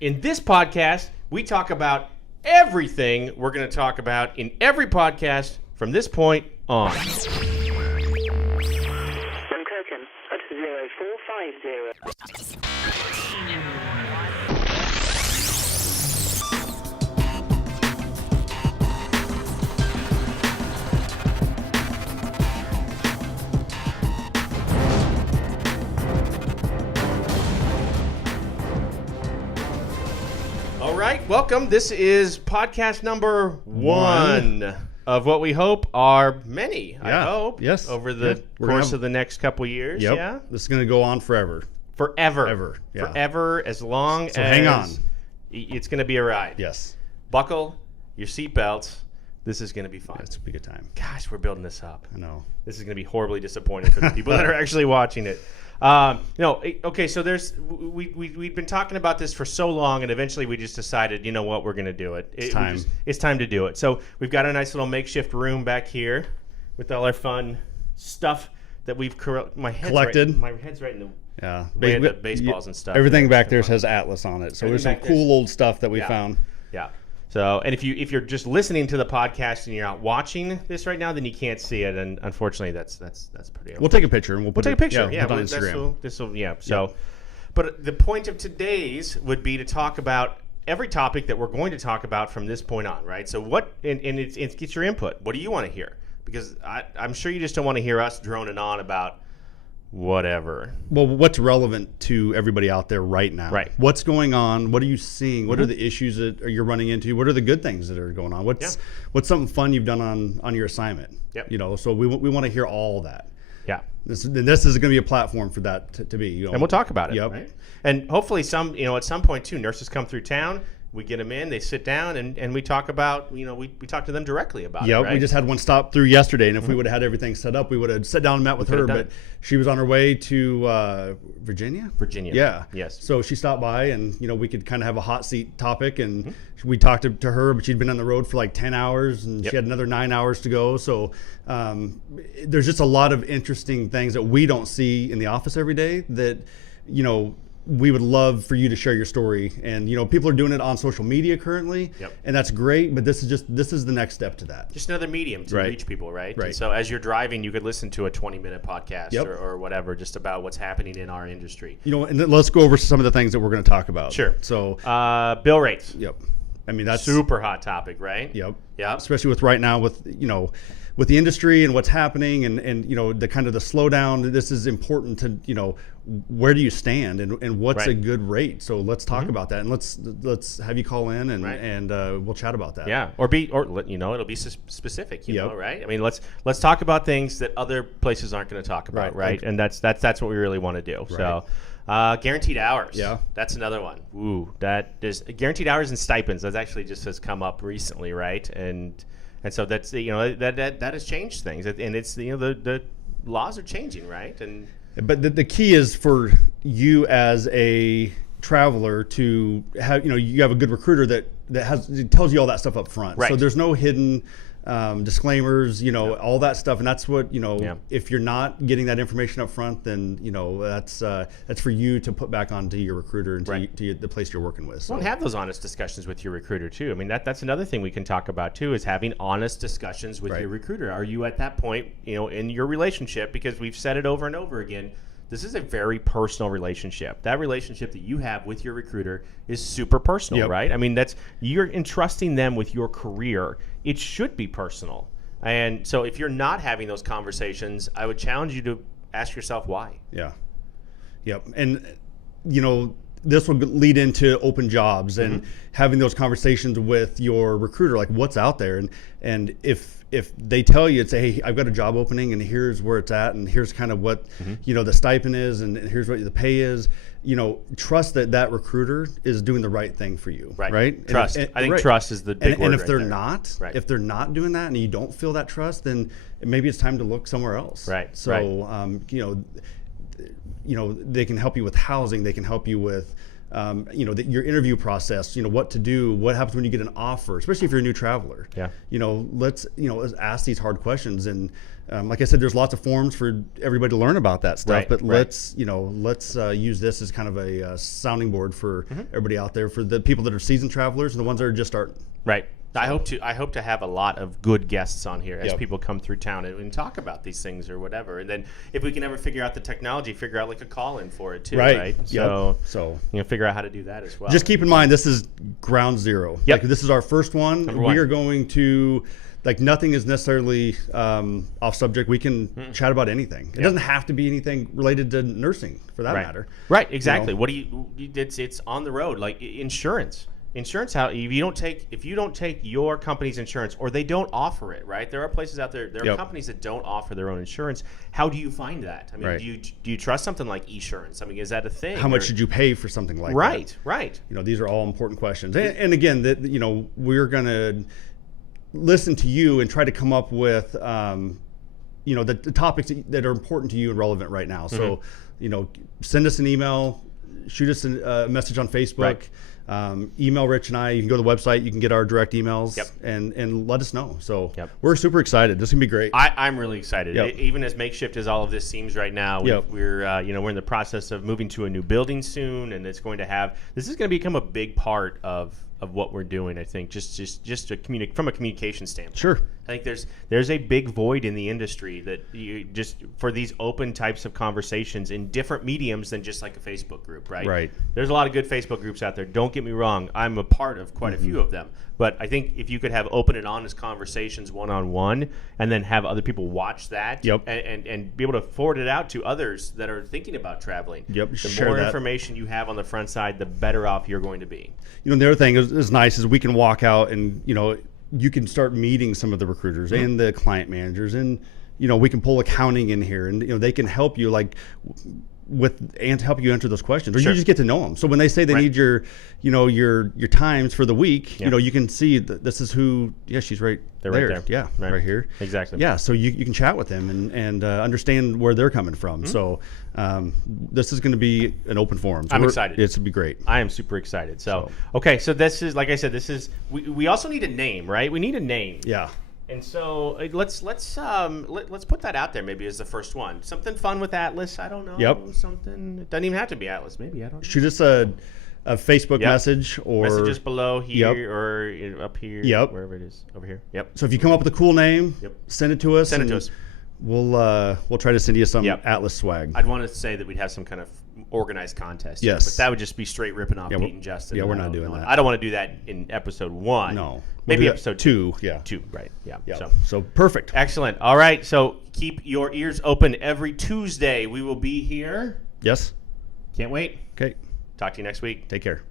In this podcast, we talk about everything we're going to talk about in every podcast from this point on. Curtain at 0450. All right, welcome. This is podcast number one of what we hope are many, I hope, over the course of the next couple years. Yep. Yeah, this is going to go on forever. Forever. Yeah. Forever, as long as... So hang on. It's going to be a ride. Yes. Buckle your seatbelts. This is going to be fun. It's going to be a good time. Gosh, we're building this up. I know. This is going to be horribly disappointing for the people that are actually watching it. Okay, so we've been talking about this for so long, and eventually we just decided, you know what, we're going to do it. It's time to do it. So we've got a nice little makeshift room back here with all our fun stuff that we've collected. My head's right in the way of the baseballs and stuff. Everything back there says Atlas on it. So there's some cool old stuff that we found. Yeah. So, and if you're just listening to the podcast and you're not watching this right now, then you can't see it, and unfortunately, that's pretty. We'll take a picture and we'll take a picture. Yeah, put it on Instagram. But the point of today's would be to talk about every topic that we're going to talk about from this point on, right? So it's get your input. What do you want to hear? Because I'm sure you just don't want to hear us droning on about whatever. Well, what's relevant to everybody out there right now? Right. What's going on? What are you seeing? What are the issues that you're running into? What are the good things that are going on? What's something fun you've done on your assignment? Yep. You know, so we want to hear all that. Yeah. This is going to be a platform for that to be. You know? And we'll talk about it. Yep. Right? And hopefully at some point too, nurses come through town. We get them in, they sit down, and we talk about, we talk to them directly about it, right? We just had one stop through yesterday, and if we would have had everything set up, we would have sat down and met with her, but she was on her way to Virginia? Virginia. Yeah. Yes. So she stopped by, and, we could kind of have a hot seat topic, and we talked to her, but she'd been on the road for like 10 hours, and she had another 9 hours to go. So there's just a lot of interesting things that we don't see in the office every day that, we would love for you to share your story. And, people are doing it on social media currently, and that's great, but this is the next step to that. Just another medium to reach people, right? Right. And so as you're driving, you could listen to a 20-minute podcast or whatever, just about what's happening in our industry. And then let's go over some of the things that we're going to talk about. Sure. So bill rates. Yep. I mean, that's super hot topic, right? Yep. Yeah. Especially with right now with the industry and what's happening and the kind of the slowdown. This is important to where do you stand and what's a good rate. So let's talk about that, and let's have you call in and we'll chat about that. Yeah. Or it'll be specific. Right? I mean, let's talk about things that other places aren't going to talk about, right? And that's what we really want to do. Right. So. Guaranteed hours. Yeah, that's another one. Ooh, that there's guaranteed hours and stipends. That actually just has come up recently, right? And so that's that has changed things, and it's the laws are changing, right? But the key is for you as a traveler to have you have a good recruiter that tells you all that stuff up front. Right. So there's no hidden disclaimers, all that stuff, and that's what if you're not getting that information up front, then that's for you to put back onto your recruiter and to the place you're working with. So. Well, have those honest discussions with your recruiter too. I mean, that's another thing we can talk about too, is having honest discussions with your recruiter. Are you at that point, in your relationship? Because we've said it over and over again. This is a very personal relationship. That relationship that you have with your recruiter is super personal, right? I mean, you're entrusting them with your career. It should be personal. And so if you're not having those conversations, I would challenge you to ask yourself why. Yeah. Yep. And, this will lead into open jobs and having those conversations with your recruiter, like what's out there. And if they tell you, say, hey, I've got a job opening and here's where it's at and here's kind of what, the stipend is and here's what the pay is, trust that recruiter is doing the right thing for you. Right. Trust. I think trust is the big word. And if they're not doing that and you don't feel that trust, then maybe it's time to look somewhere else. Right. So, they can help you with housing. They can help you with your interview process, what to do, what happens when you get an offer, especially if you're a new traveler. Yeah. Let's ask these hard questions. And like I said, there's lots of forums for everybody to learn about that stuff. Right, but right. let's use this as kind of a sounding board for everybody out there, for the people that are seasoned travelers and the ones that are just starting. Right. I hope to have a lot of good guests on here as Yep. people come through town and talk about these things or whatever. And then if we can ever figure out the technology, figure out like a call in for it too. Right. Yep. So figure out how to do that as well. Just keep in mind, this is ground zero. Yep. Like, this is our first one. Number one. We are going to, nothing is necessarily off subject. We can chat about anything. It doesn't have to be anything related to nursing, for that matter. Right. Exactly. What do you? It's on the road, like insurance. How if you don't take your company's insurance, or they don't offer it, right? There are places out there. There are companies that don't offer their own insurance. How do you find that? I mean, do you trust something like Esurance? I mean, is that a thing? How much should you pay for something like that? Right. These are all important questions. And again, we're going to listen to you and try to come up with, the topics that are important to you and relevant right now. So, send us an email, shoot us a message on Facebook. Right. Email Rich and I. You can go to the website. You can get our direct emails. Yep. and let us know. So we're super excited. This is gonna be great. I'm really excited. Yep. Even as makeshift as all of this seems right now, we're we're in the process of moving to a new building soon, and this is going to become a big part of what we're doing. I think just to from a communication standpoint. Sure. I think there's a big void in the industry that you just for these open types of conversations in different mediums than just like a Facebook group, right? Right. There's a lot of good Facebook groups out there. Don't get me wrong. I'm a part of quite a few of them. But I think if you could have open and honest conversations one-on-one and then have other people watch that and be able to forward it out to others that are thinking about traveling, the more information you have on the front side, the better off you're going to be. The other thing is nice is we can walk out and, you can start meeting some of the recruiters and the client managers, and, we can pull accounting in here, and, they can help you help you answer those questions, or you just get to know them. So when they say they need your times for the week, you can see that this is who. Yeah, she's right. They're right there. Yeah, right here. Exactly. Yeah, so you can chat with them and understand where they're coming from. So this is going to be an open forum. So I'm excited. It's going to be great. I am super excited. So okay, so this is, like I said, we also need a name, right? We need a name. Yeah. And so let's put that out there maybe as the first one. Something fun with Atlas. I don't know. Yep. Something. It doesn't even have to be Atlas. Maybe, I don't know. Shoot us a Facebook message, or messages below here or up here. Yep. Wherever it is. Over here. Yep. So if you come up with a cool name, send it to us. Send it to us. We'll try to send you some Atlas swag. I'd want to say that we'd have some kind of organized contest. Yes. But that would just be straight ripping off Pete and Justin. Yeah, we're not doing that. I don't want to do that in episode 1. No. Maybe episode 2. 2. Right. Yeah. So perfect. Excellent. All right. So keep your ears open every Tuesday. We will be here. Yes. Can't wait. Okay. Talk to you next week. Take care.